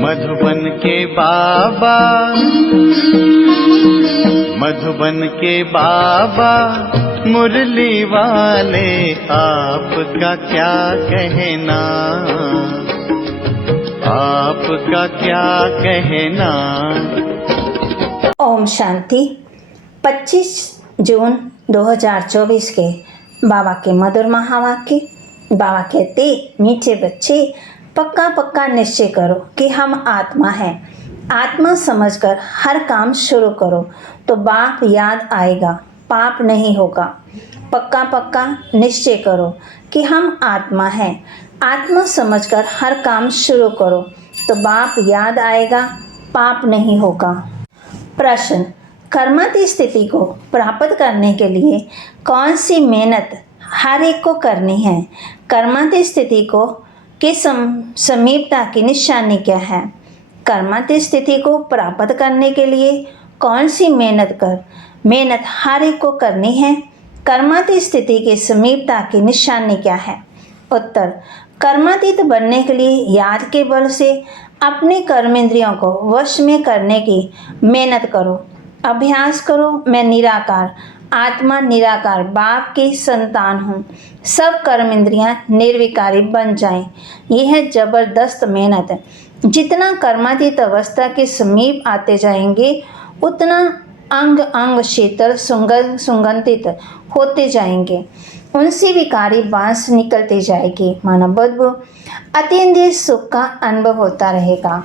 मधुबन के बाबा, मधुबन के बाबा मुरली वाले, आपका क्या कहना, आपका क्या कहना। ओम शांति। 25 जून 2024 के बाबा के मधुर महावाक्य। बाबा कहते, मीठे बच्चे, पक्का पक्का निश्चय करो कि हम आत्मा हैं। आत्मा समझकर हर काम शुरू करो तो बाप याद आएगा, पाप नहीं होगा। पक्का पक्का निश्चय करो कि हम आत्मा हैं। आत्मा समझकर हर काम शुरू करो तो बाप याद आएगा, पाप नहीं होगा। प्रश्न, कर्माती स्थिति को प्राप्त करने के लिए कौन सी मेहनत हर एक को करनी है? कर्माती स्थिति को के समीपता की निशानी क्या है? कर्माती स्थिति को प्राप्त करने के लिए कौन सी मेहनत हर एक को करनी है? कर्माती स्थिति की समीपता की निशानी क्या है? उत्तर, कर्मातीत बनने के लिए याद के बल से अपने कर्मेंद्रियों को वश में करने की मेहनत करो। अभ्यास करो, मैं निराकार आत्मा निराकार बाप की संतान हूँ। सब कर्मेंद्रियाँ निर्विकारी बन जाएं। यह है जबरदस्त मेहनत। जितना कर्मातीत अवस्था के समीप आते जाएंगे उतना अंग अंग शीतल सुगंधित होते जाएंगे। उनसे विकारी बांस निकलती जाएगी। मानव बदबू अतीन्द्रिय सुख का अनुभव होता रहेगा।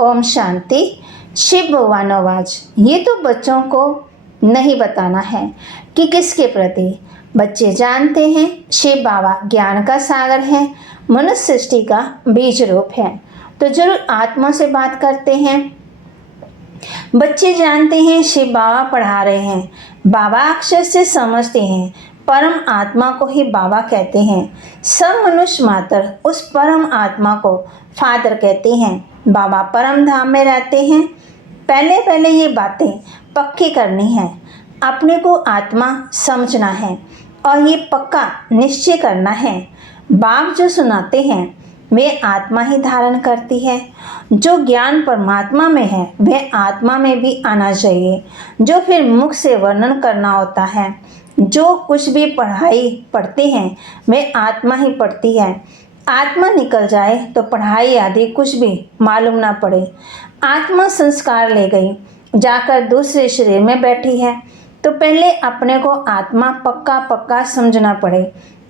ओम शांति। शिव भगवान आवाज, ये तो बच्चों को नहीं बताना है कि किसके प्रति। बच्चे जानते हैं शिव बाबा ज्ञान का सागर है, मनुष्य सृष्टि का बीज रूप है, तो जरूर आत्मा से बात करते हैं। बच्चे जानते हैं शिव बाबा पढ़ा रहे हैं, बाबा अक्षर से समझते हैं, परम आत्मा को ही बाबा कहते हैं। सब मनुष्य मात्र उस परम आत्मा को फादर कहते हैं। बाबा परम धाम में रहते हैं। पहले पहले ये बातें पक्की करनी है। अपने को आत्मा समझना है और ये पक्का निश्चय करना है। बाप जो सुनाते हैं वे आत्मा ही धारण करती है। जो ज्ञान परमात्मा में है वह आत्मा में भी आना चाहिए। जो फिर मुख से वर्णन करना होता है, जो कुछ भी पढ़ाई पढ़ते हैं वे आत्मा ही पढ़ती है। आत्मा निकल जाए तो पढ़ाई आदि कुछ भी मालूम ना पड़े। आत्मा संस्कार ले गई, जाकर दूसरे शरीर में बैठी है, तो पहले अपने को आत्मा पक्का पक्का समझना पड़े।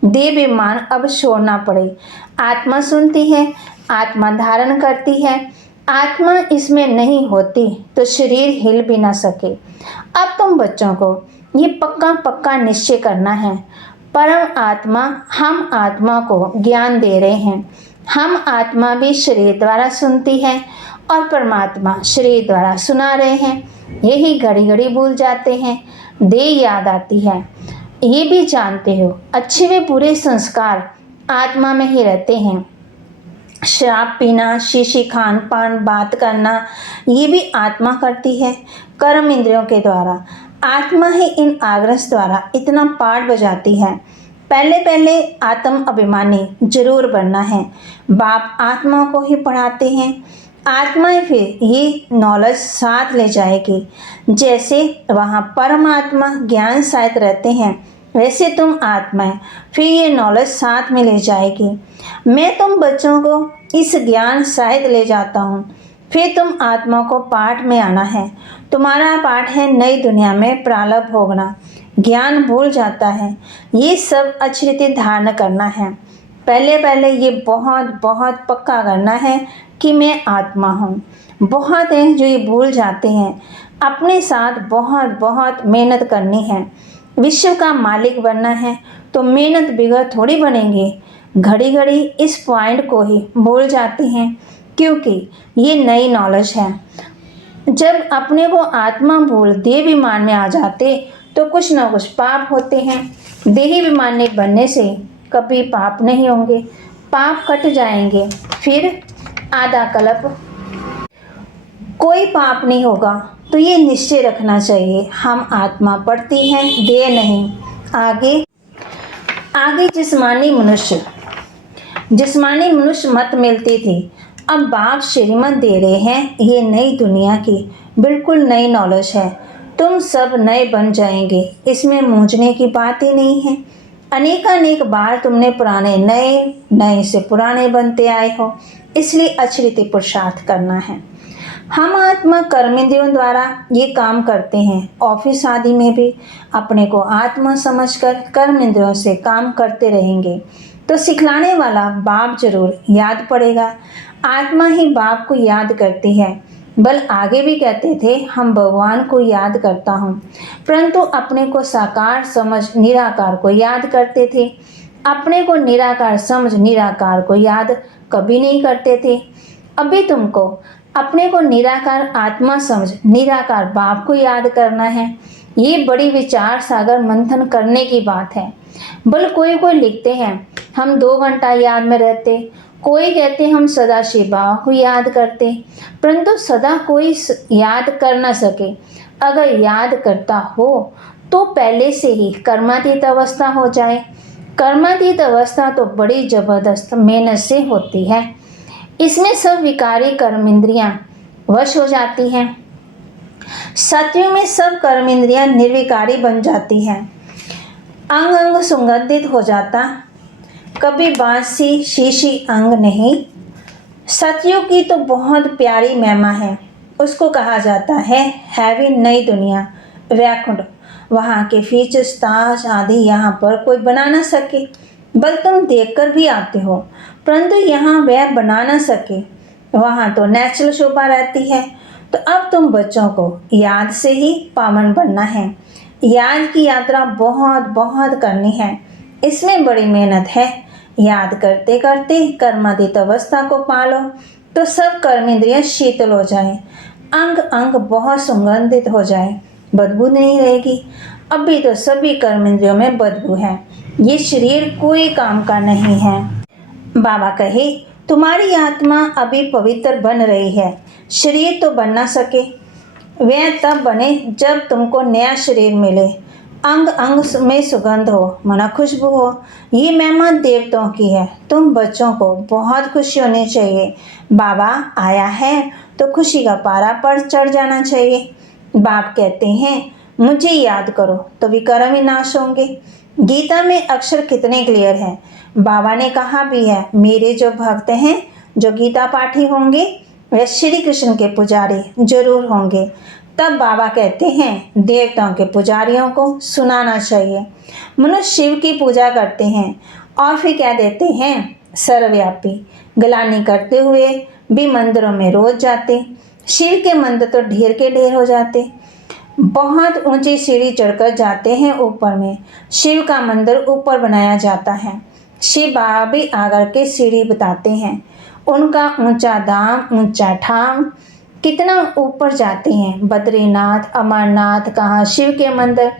देह विमान अब छोड़ना पड़े। आत्मा सुनती है, आत्मा धारण करती है। आत्मा इसमें नहीं होती तो शरीर हिल भी ना सके। अब तुम बच्चों को ये पक्का पक्का निश्चय करना है। परम आत्मा हम आत्मा को ज्ञान दे रहे हैं। हम आत्मा भी शरीर द्वारा सुनती है और परमात्मा शरीर द्वारा सुना रहे हैं। यही घड़ी घड़ी भूल जाते हैं, देह याद आती है। ये भी जानते हो अच्छे व बुरे संस्कार आत्मा में ही रहते हैं। शराब पीना, शीशी खान पान, बात करना, ये भी आत्मा करती है कर्म इंद्रियों के द्वारा। आत्मा ही इन आग्रह द्वारा इतना पाठ बजाती है। पहले पहले आत्म अभिमानी जरूर बनना है। बाप आत्मा को ही पढ़ाते हैं। आत्मा ही फिर ये नॉलेज साथ ले जाएगी। जैसे वहाँ परमात्मा ज्ञान साथ रहते हैं वैसे तुम आत्माएं फिर ये नॉलेज साथ में ले जाएगी। मैं तुम बच्चों को इस ज्ञान शायद ले जाता हूँ। फिर तुम आत्मा को पाठ में आना है। तुम्हारा पाठ है नई दुनिया में प्रारब्ध भोगना। ज्ञान भूल जाता है, ये सब अच्छी रीति धारण करना है। पहले पहले ये बहुत बहुत पक्का करना है कि मैं आत्मा हूँ। बहुत हैं जो ये भूल जाते हैं। अपने साथ बहुत बहुत मेहनत करनी है। विश्व का मालिक बनना है तो मेहनत बिगड़ थोड़ी बनेंगी। घड़ी घड़ी इस पॉइंट को ही भूल जाते हैं क्योंकि ये नई नॉलेज है। जब अपने को आत्मा भूल देह विमान में आ जाते तो कुछ ना कुछ पाप होते हैं। देही विमान में बनने से कभी पाप नहीं होंगे, पाप कट जाएंगे। फिर आधा कल्प कोई पाप नहीं होगा। तो ये निश्चय रखना चाहिए, हम आत्मा पढ़ती हैं, देह नहीं। आगे जिस्मानी मनुष्य मत मिलती थी अब बाप श्रीमत दे रहे हैं, ये नई दुनिया की बिल्कुल नई नॉलेज है। तुम सब नए बन जाएंगे, इसमें मूंझने की बात ही नहीं है। अनेकानेक बार तुमने पुराने नए, नए से पुराने बनते आए हो, इसलिए अछृत पुरुषार्थ करना है। हम आत्मा कर्मेंद्रियों द्वारा ये काम करते हैं। ऑफिस आदि में भी अपने को आत्मा समझकर कर्मेंद्रियों से काम करते रहेंगे तो सिखलाने वाला बाप जरूर याद पड़ेगा। आत्मा ही बाप को याद करती है। बल आगे भी कहते थे, हम भगवान को याद करता हूँ, परंतु अपने को साकार समझ निराकार को याद करते थे। अपने को निराकार समझ निराकार को याद कभी नहीं करते थे। अभी तुमको अपने को निराकार आत्मा समझ निराकार बाप को याद करना है। ये बड़ी विचार सागर मंथन करने की बात है। बल कोई कोई लिखते हैं हम 2 घंटा याद में रहते, कोई कहते हम सदा शिव बाबा को याद करते, परंतु सदा कोई याद कर न सके। अगर याद करता हो तो पहले से ही कर्मातीत अवस्था हो जाए। कर्मातीत अवस्था तो बड़ी जबरदस्त मेहनत से होती है। इसमें सब विकारी कर्मेंद्रियां वश हो जाती हैं। सतयुग में सब कर्मेंद्रियां निर्विकारी बन जाती हैं। अंग अंग सुगंधित हो जाता, कभी बांसी शीशी अंग नहीं। सतयुग की तो बहुत प्यारी महिमा है। उसको कहा जाता है हैवी नई दुनिया, वैकुंठ। वहाँ के फीचर्स ताज आदि यहाँ पर कोई बना ना सके। बल तुम देखकर भी आते हो, परंतु यहाँ वह बना ना सके। वहाँ तो नेचुरल शोभा रहती है। तो अब तुम बच्चों को याद से ही पावन बनना है। याद की यात्रा बहुत बहुत करनी है, इसमें बड़ी मेहनत है। याद करते करते कर्मातीत अवस्था को पालो तो सब कर्मेंद्रियां शीतल हो जाए, अंग अंग बहुत सुगंधित हो जाए, बदबू नहीं रहेगी। अभी तो सभी कर्मेंद्रियों में बदबू है। ये शरीर कोई काम का नहीं है। बाबा कहे तुम्हारी आत्मा अभी पवित्र बन रही है, शरीर तो बन ना सके। वह तब बने जब तुमको नया शरीर मिले, अंग अंग में सुगंध हो, मना खुशबू हो। ये महिमा देवताओं की है। तुम बच्चों को बहुत खुशी होनी चाहिए। बाबा आया है तो खुशी का पारा पर चढ़ जाना चाहिए। बाप कहते हैं मुझे याद करो तो विकर्म ही नाश होंगे। गीता में अक्षर कितने क्लियर हैं। बाबा ने कहा भी है मेरे जो भक्त हैं, जो गीता पाठी होंगे, वह श्री कृष्ण के पुजारी जरूर होंगे। तब बाबा कहते हैं देवताओं के पुजारियों को सुनाना चाहिए। मनुष्य शिव की पूजा करते हैं और फिर कह देते हैं सर्वव्यापी। गलानी करते हुए भी मंदिरों में रोज जाते। शिव के मंदिर तो ढेर के ढेर हो जाते। बहुत ऊंची सीढ़ी चढ़कर जाते हैं ऊपर में। शिव का मंदिर ऊपर बनाया जाता है। शिव बाबा भी आकर के सीढ़ी बताते हैं। उनका ऊंचा धाम, ऊंचा ठाम, कितना ऊपर जाते हैं। बद्रीनाथ, अमरनाथ, कहाँ शिव के मंदिर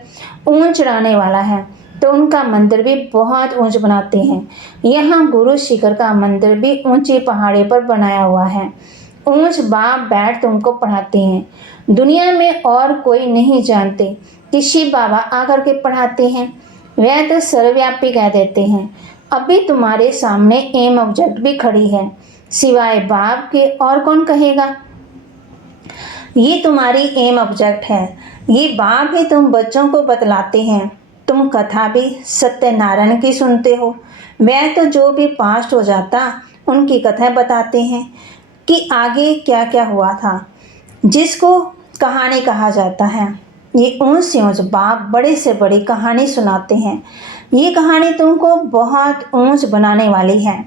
ऊंच रहने वाला है तो उनका मंदिर भी बहुत ऊंच बनाते हैं। यहाँ गुरु शिखर का मंदिर भी ऊंची पहाड़ी पर बनाया हुआ है। ऊंच बाप बैठ तुमको पढ़ाते हैं। दुनिया में और कोई नहीं जानते कि शिव बाबा आकर के पढ़ाते हैं। वह तो सर्वव्यापी कह देते हैं। अभी तुम्हारे सामने एम ऑब्जेक्ट भी खड़ी है, सिवाय बाप के और कौन कहेगा। ये तुम्हारी एम ऑब्जेक्ट है। ये बाप ही तुम बच्चों को बतलाते हैं। तुम कथा भी सत्यनारायण की सुनते हो। वह तो जो भी पास्ट हो जाता उनकी कथा बताते हैं कि आगे क्या क्या हुआ था, जिसको कहानी कहा जाता है। ये ऊंच से ऊंच बाप बड़े से बड़ी कहानी सुनाते हैं। ये कहानी तुमको बहुत ऊंच बनाने वाली है।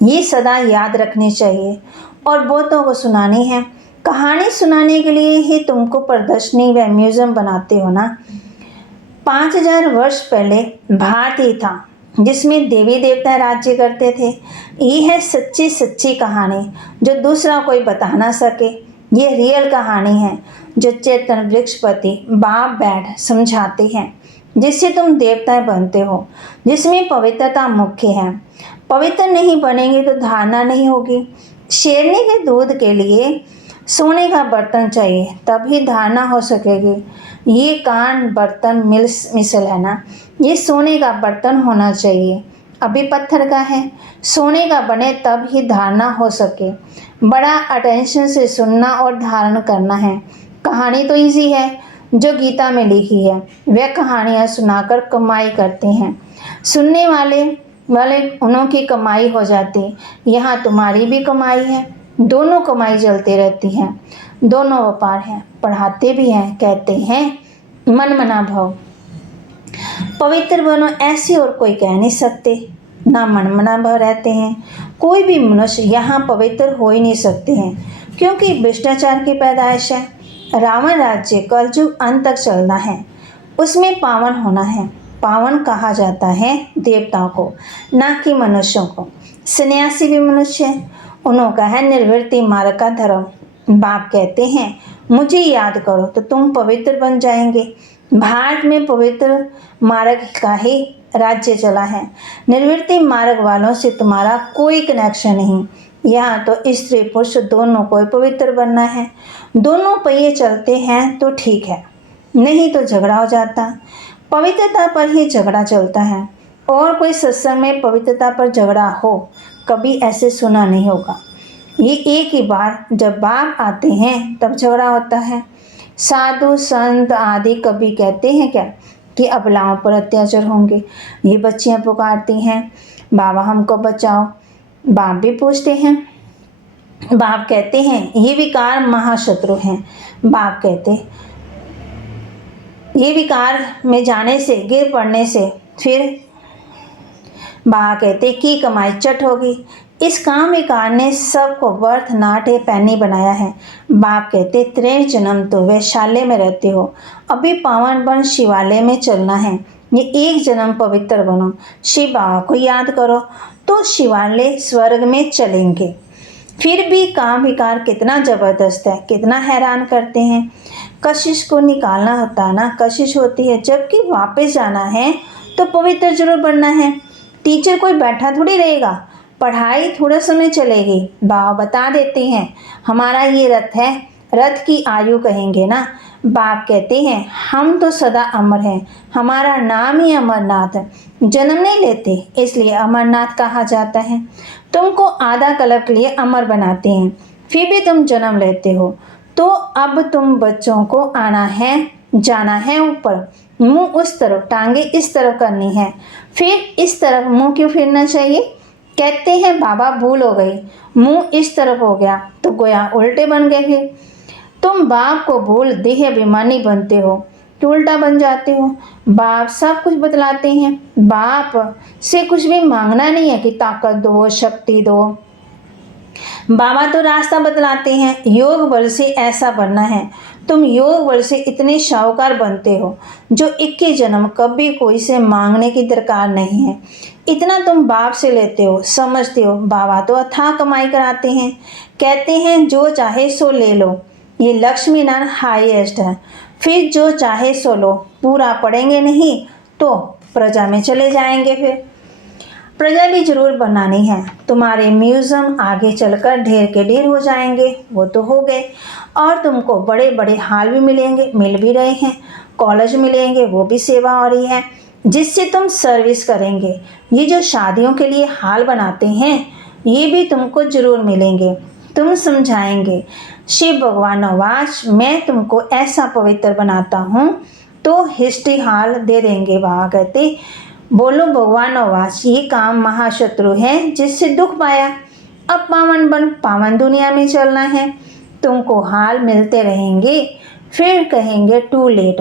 ये सदा याद रखनी चाहिए और बहुतों को सुनानी है। कहानी सुनाने के लिए ही तुमको प्रदर्शनी व म्यूजियम बनाते हो ना। 5000 वर्ष पहले भारत ही था जिसमें देवी देवता राज्य करते थे। ये है सच्ची सच्ची कहानी जो दूसरा कोई बता ना सके। ये रियल कहानी है जो चेतन वृक्षपति बाप बैठ समझाते हैं, जिससे तुम देवता बनते हो, जिसमें पवित्रता मुख्य है। पवित्र नहीं बनेंगे तो धारणा नहीं होगी। शेरनी के दूध के लिए सोने का बर्तन चाहिए तभी धारणा हो सकेगी। ये कान बर्तन मिसल है ना, ये सोने का बर्तन होना चाहिए। अभी पत्थर का है, सोने का बने तब ही धारणा हो सके। बड़ा अटेंशन से सुनना और धारण करना है। कहानी तो इजी है जो गीता में लिखी है। वे कहानियाँ सुनाकर कमाई करते हैं, सुनने वाले उन्हों की कमाई हो जाती। यहाँ तुम्हारी भी कमाई है, दोनों कमाई चलती रहती है, दोनों व्यापार है। पढ़ाते भी हैं, कहते हैं मन मना भाव। पवित्र बनो ऐसे और कोई कह नहीं सकते, ना मन मना भाव रहते हैं। कोई भी मनुष्य यहाँ पवित्र हो ही नहीं सकते हैं, क्योंकि भ्रष्टाचार की पैदाइश है। रावण राज्य कलयुग अंत तक चलना है, उसमें पावन होना है। पावन कहा जाता है देवताओं को, ना कि मनुष्यों को। सन्यासी भी मनुष्य है, उन्होंने है निर्वृत्ति मार्ग का धर्म। बाप कहते हैं मुझे याद करो तो तुम पवित्र बन जाएंगे। भारत में पवित्र मार्ग का ही राज्य चला है। निर्वृत्ति मार्ग वालों से तुम्हारा कोई कनेक्शन नहीं। यहाँ तो स्त्री पुरुष दोनों को पवित्र बनना है। दोनों पहिए चलते हैं तो ठीक है, नहीं तो झगड़ा हो जाता। पवित्रता पर ही झगड़ा चलता है, और कोई सत्संग में पवित्रता पर झगड़ा हो कभी ऐसे सुना नहीं होगा। ये एक ही बार जब बाप आते हैं तब झगड़ा होता है। साधु संत आदि कभी कहते हैं क्या कि अबलाओं पर अत्याचार होंगे। ये बच्चियां पुकारती हैं बाबा हमको बचाओ। बाप भी पूछते हैं, बाप कहते हैं ये विकार महाशत्रु हैं। बाप कहते ये विकार में जाने से, गिर पड़ने से फिर बाबा कहते की कमाई चट होगी। इस काम विकार ने सबको वर्थ नाटे पैनी बनाया है। बाप कहते 3 जन्म तो वैशाल्य में रहते हो, अभी पावन बन शिवालय में चलना है। ये 1 जन्म पवित्र बनो, शिव बाबा को याद करो तो शिवालय स्वर्ग में चलेंगे। फिर भी काम विकार कितना ज़बरदस्त है, कितना हैरान करते हैं। कशिश को निकालना होता है ना, कशिश होती है, जबकि वापस जाना है तो पवित्र जरूर बनना है। टीचर कोई बैठा थोड़ी रहेगा, पढ़ाई थोड़ा समय चलेगी। बाबा बता देते हैं हमारा ये रथ है, रथ की आयु कहेंगे ना। बाप कहते हैं हम तो सदा अमर हैं, हमारा नाम ही अमरनाथ है। जन्म नहीं लेते इसलिए अमरनाथ कहा जाता है। तुमको आधा कल्प के लिए अमर बनाते हैं, फिर भी तुम जन्म लेते हो। तो अब तुम बच्चों को आना है, जाना है ऊपर, मुंह उस तरफ, टांगे इस तरफ करनी है। फिर इस तरफ मुंह क्यों फिरना चाहिए? कहते हैं बाबा भूल हो गई, मुंह इस तरफ हो गया तो गोया उल्टे बन गए। फिर तुम बाप को भूल देह अभिमानी बनते हो तो उल्टा बन जाते हो। बाप सब कुछ बतलाते हैं, बाप से कुछ भी मांगना नहीं है कि ताकत दो, शक्ति दो। बाबा तो रास्ता बतलाते हैं, योग बल से ऐसा बनना है। तुम योग बल से इतने शाहूकार बनते हो जो 21 जन्म कभी कोई से मांगने की दरकार नहीं है। इतना तुम बाप से लेते हो, समझते हो। बाबा तो अथाह कमाई कराते हैं, कहते हैं जो चाहे सो ले लो, ये लक्ष्मी नारायण हाईएस्ट है। फिर जो चाहे सो लो, पूरा पढ़ेंगे नहीं तो प्रजा में चले जाएंगे। फिर प्रजा भी जरूर बनानी है। तुम्हारे म्यूजियम आगे चलकर ढेर के ढेर हो जाएंगे, वो तो हो गए। और तुमको बड़े बड़े हाल भी मिलेंगे, मिल भी रहे हैं। कॉलेज मिलेंगे, वो भी सेवा हो रही है जिससे तुम सर्विस करेंगे। ये जो शादियों के लिए हाल बनाते हैं ये भी तुमको जरूर मिलेंगे। तुम समझाएंगे शिव भगवान आवाज मैं तुमको ऐसा पवित्र बनाता हूँ तो हिस्ट्री हाल दे देंगे। बाबा कहते बोलो भगवान आवाज ये काम महाशत्रु है जिससे दुख पाया। अब पावन बन, पावन दुनिया में चलना है। तुमको हाल मिलते रहेंगे, फिर कहेंगे टू लेट।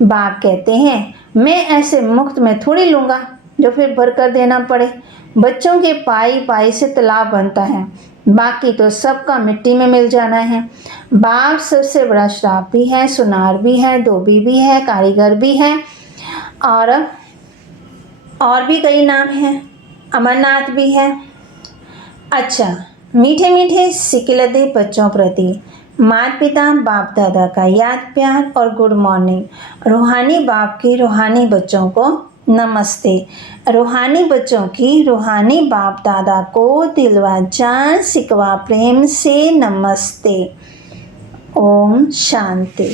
बाप कहते हैं मैं ऐसे मुफ्त में थोड़ी लूँगा जो फिर भरकर देना पड़े। बच्चों के पाई पाई से तालाब बनता है, बाकी तो सबका मिट्टी में मिल जाना है। बाप सबसे बड़ा श्राप भी है, सुनार भी है, धोबी भी है, कारीगर भी है, और भी कई नाम हैं, अमरनाथ भी है। अच्छा, मीठे मीठे सिकिलते बच्चों प्रति माता पिता बाप दादा का याद प्यार और गुड मॉर्निंग। रूहानी बाप की रूहानी बच्चों को नमस्ते। रूहानी बच्चों की रूहानी बाप दादा को दिलवा जान सिकवा प्रेम से नमस्ते। ओम शांति।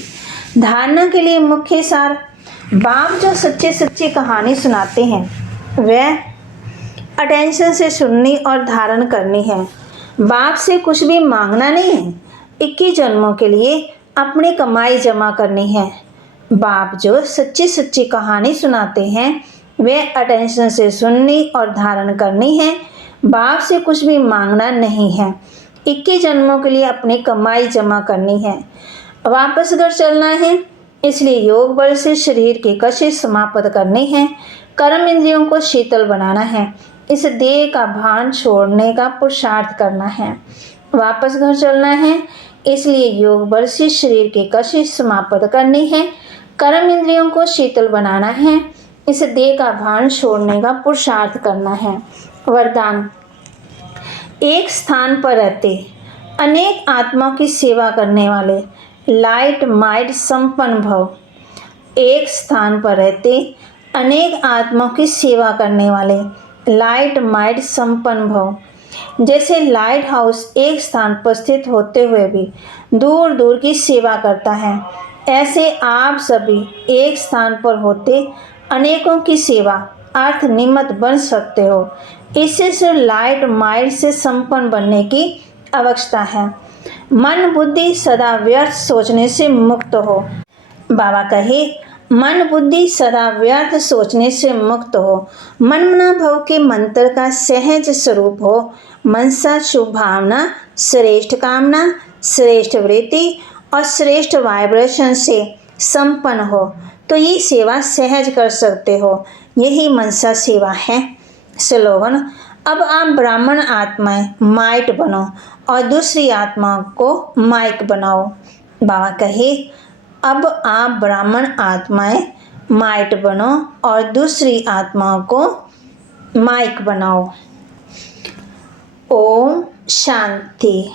धारणा के लिए मुख्य सार। बाप जो सच्चे सच्ची कहानी सुनाते हैं वह अटेंशन से सुननी और धारण करनी है। बाप से कुछ भी मांगना नहीं है, 21 जन्मों के लिए अपनी कमाई जमा करनी है। बाप जो सच्ची सच्ची कहानी सुनाते हैं वे अटेंशन से सुननी और धारण करनी है। बाप से कुछ भी मांगना नहीं है, 21 जन्मों के लिए अपनी कमाई जमा करनी है। वापस घर चलना है, इसलिए योग बल से शरीर की कशिश समाप्त करनी है। कर्म इंद्रियों को शीतल बनाना है, इस देह का भान छोड़ने का पुरुषार्थ करना है। वापस घर चलना है, इसलिए योग बल से शरीर की कशिश समाप्त करनी है। कर्म इंद्रियों को शीतल बनाना है, इस देह का भान छोड़ने का पुरुषार्थ करना है। वरदान, एक स्थान पर रहते अनेक आत्माओं की सेवा करने वाले लाइट माइट संपन्न भव। एक स्थान पर रहते अनेक आत्माओं की सेवा करने वाले लाइट माइट संपन्न भव। जैसे लाइट हाउस एक स्थान पर स्थित होते हुए भी दूर दूर की सेवा करता है, ऐसे आप सभी एक स्थान पर होते अनेकों की सेवा अर्थ निमित्त बन सकते हो। इससे लाइट माइट से संपन्न बनने की आवश्यकता है। मन बुद्धि सदा व्यर्थ सोचने से मुक्त हो। बाबा कहे, मन बुद्धि सदा व्यर्थ सोचने से मुक्त हो। मनमना भव के मंत्र का सहज स्वरूप हो। मनसा शुभ भावना, श्रेष्ठ कामना, श्रेष्ठ वृत्ति और श्रेष्ठ वाइब्रेशन से संपन्न हो तो ये सेवा सहज कर सकते हो। यही मनसा सेवा है। स्लोगन, अब आप ब्राह्मण आत्माएं माइट बनो और दूसरी आत्माओं को माइक बनाओ। बाबा कहे, अब आप ब्राह्मण आत्माएं माइट बनो और दूसरी आत्माओं को माइक बनाओ। ओम शांति।